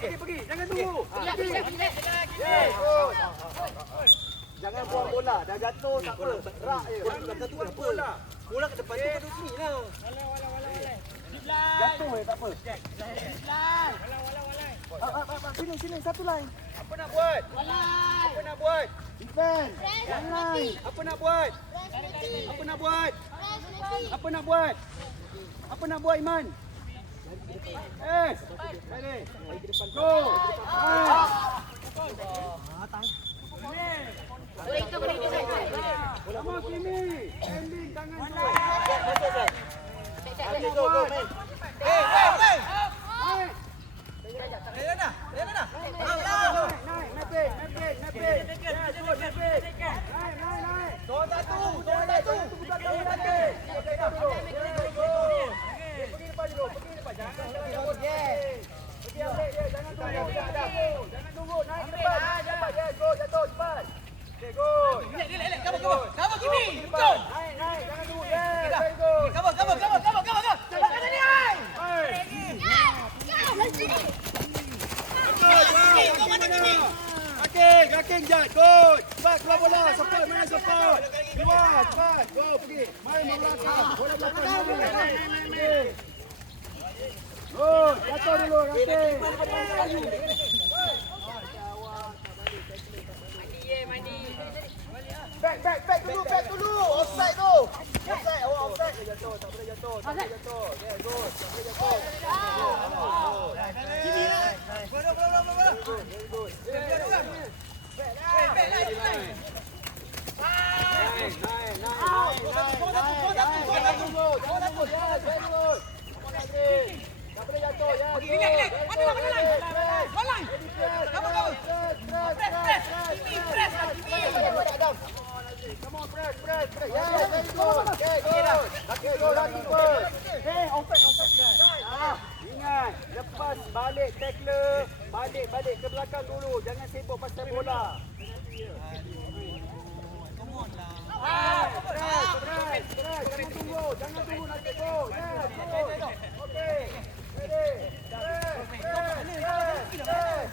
Pergi. Jangan tunggu. Jangan buang bola. Dah jatuh tak apa. Rak je. Bola ke depan tu kat sini lah. Jatuh tak apa. Sini satu line. Apa nak buat? Defend. One line. Apa nak buat Iman? Ready. Go. Sama sini. Ending tangan tu. Go, man. Kaki jat, go. Cepat keluar bola, support, main support. Keluar, cepat. Go, pergi. Main belakang. Bola belakang. Go, jatuh dulu, Kaki. Back dulu. Offside tu. Offside, offside. Jatuh, tak boleh jatuh. Yeah, good. Tak boleh jatuh. Sini lah. Bola. Very good. Come on, press. Yeah, very good. Okay, go. Hey, offside. Ingat, lepas balik tackler, balik ke belakang dulu. Jangan sibuk pasal bola. Press. Jangan tunggu nanti go. Yeah, go. Okay. Ready.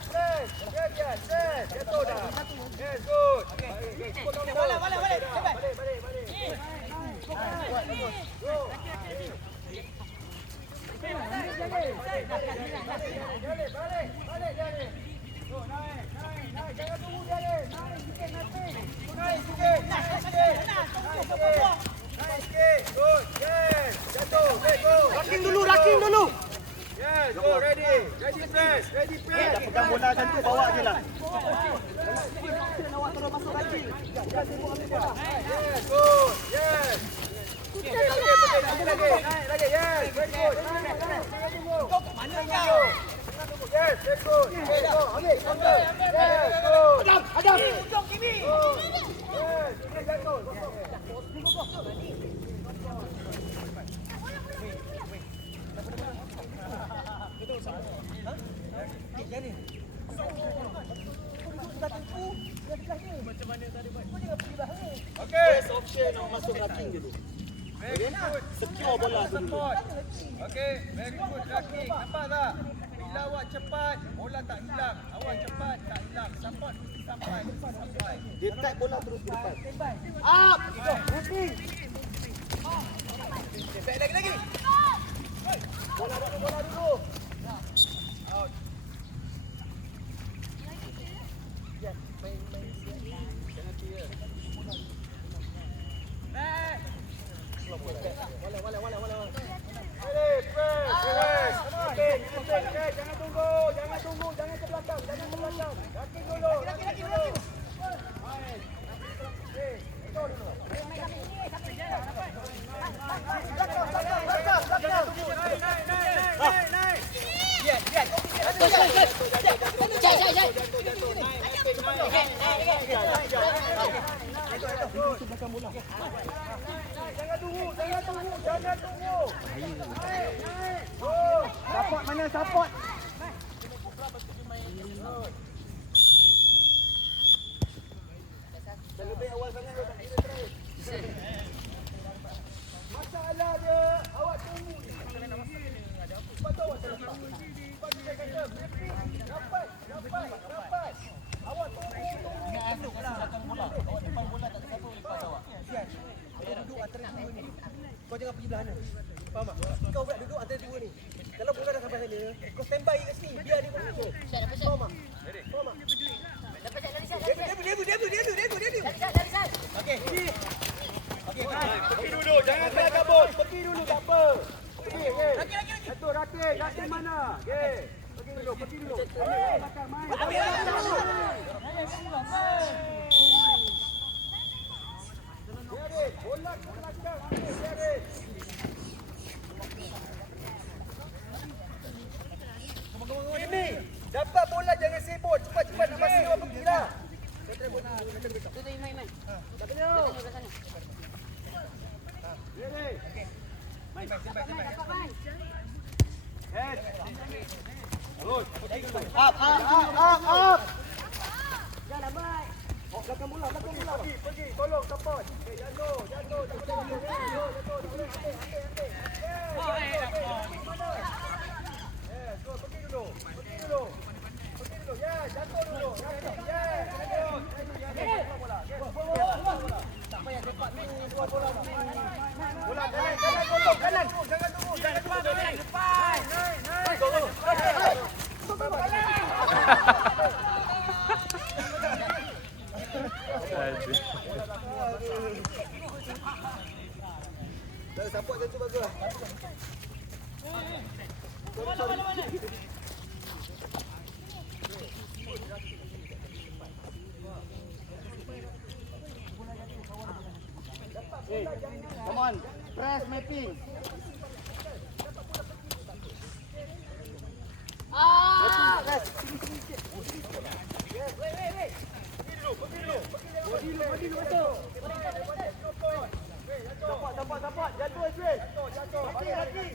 Press. Yes. Jatuh dah. Yes, good. Balik. Go. Balik dia ni. Go, naik. Jangan tunggu dia ni. Naik sikit. Good. Yes. Jatuh. Okay, go. Racking dulu. Yes, go. Ready press. Dah pegang bola macam tu, bawa je lah. Awak terus masuk racking. Jangan sibuk ambil bola. Yes, good. Yes. Lagi. Yes, very good. Jangan tunggu. Mana kau? Yes, very good. Okay, go. Ambil. Yes, good. Adam. Ujung kiri. Yes, jatuh. Okay. Best option nak masuk racking dulu. Very good. Secure bola dulu. Support. Okay, very good tracking. Nampak tak? Bila awak cepat, bola tak hilang. Awak cepat, tak hilang. Support mesti sampai. Dia tag bola terus ke depan. Up. Racking. Lagi. Bola dulu. Out. Jangan tunggu, jangan ke belakang. Kaki dulu. Jangan tunggu. Support mana support? Lebih awal sangat tak kira try. Masalah dia awak tunggu ni. Sebab tu awak terlepas. Sebab tu saya kata tengah pergi belah mana. Faham tak? Kau pula duduk antara dua ni. Kalau bola dah sampai sana, kau standby kat sini. Biar dia masuk. Faham tak? Faham tak? Lari. Okey. Okey, baik. Pergi dulu, jangan kena kabut. Pergi dulu, tak apa. Pergi, okey. Satu, Rakit mana? Okey. Pergi dulu. Belakang, main. Biarin, bola ke belakang. Biarin. Ini, dapat bola jangan sibuk. Cepat-cepat nak masuk orang pergilah. Biarin. Main, standby. Head. Terus, pergi dulu. Up. Oh, belakang bola. Pergi, tolong support. Okey, jatuh. Jatuh. Go, pergi dulu. Ya, jatuh dulu. Tak payah cepat ni. Dua bola. Bola kanan. Jangan tunggu. Depan. Naik. Go. Dah support tu bagus. Come on. Press mapping. Dapat. Jatuh Azrin. Lagi.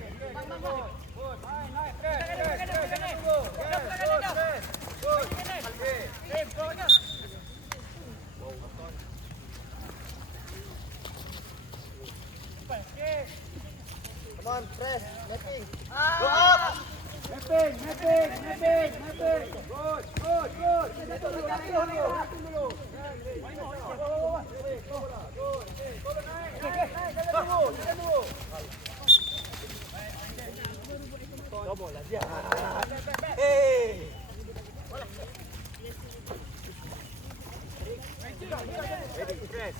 Come on, press, mapping. Go up. Mapping. Good. Jatuh dulu. Jangan tunggu. Hey. Ready, press.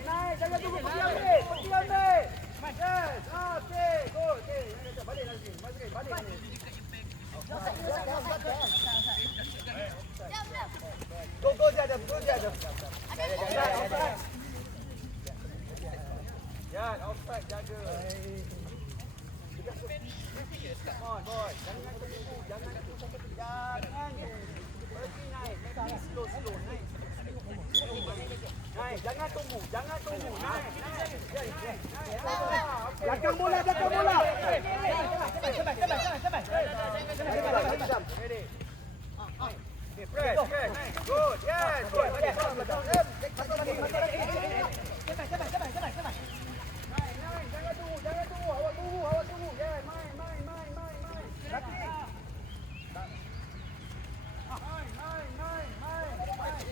Naik. Jangan tunggu, pergi ambil. Yes, okay, go. Okay, balik lagi. Balik. Go, Jadam. Yan, offside jaga. Come on, boy. Jangan tunggu. Pergi naik. Slow. Naik, jangan tunggu. Naik. Belakang bola. Ready. Okay, press. Good. Yes. Good. Balik. Satu lagi. Jangan tunggu. Awak tunggu. Yeah, main. Lagi. Main.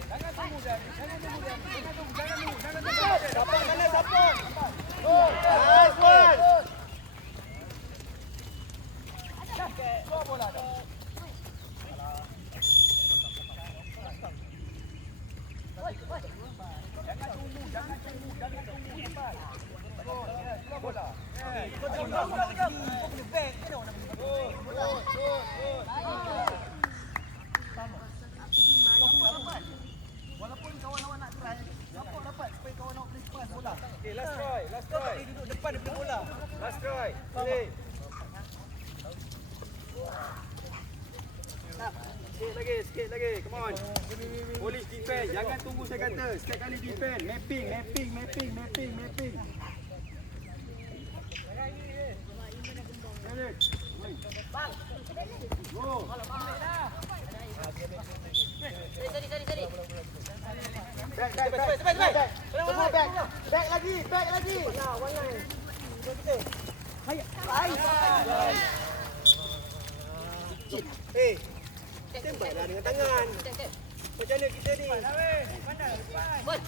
Jangan tunggu dia. Support kanan, support. Good. Nice one. Go bola dah. Jangan tunggu. Cepat. Go bola. Walaupun kawan awak nak try, support dapat supaya kawan awak boleh pass bola. Okay, last try. Kau tak boleh duduk depan daripada bola. Last try. Boleh. Sikit lagi. Come on. Police defend. Jangan tunggu saya kata. Setiap kali defend. Mapping. Go. Sorry. Back. Semua back. Back lagi. Nah, one line. Hey, tembaklah dengan tangan. Macam mana kita ni? Bol.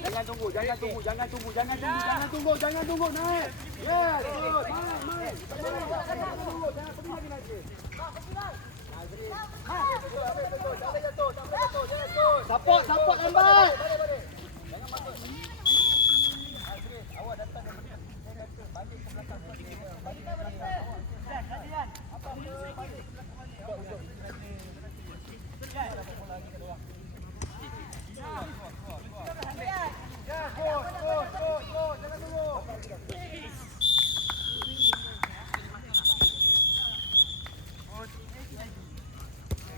Jangan tunggu, jangan tunggu, jangan tunggu, jangan tunggu, jangan tunggu, jangan tunggu, naik. Yes, good. Main. Jangan tunggu, jangan pergi lagi nanti. Support lambat.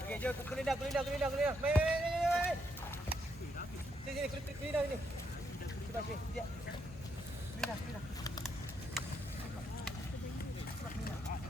Okey, jom kelindah. Main. Sini, kelindah sini. Cepat sini. Dia. Kelindah.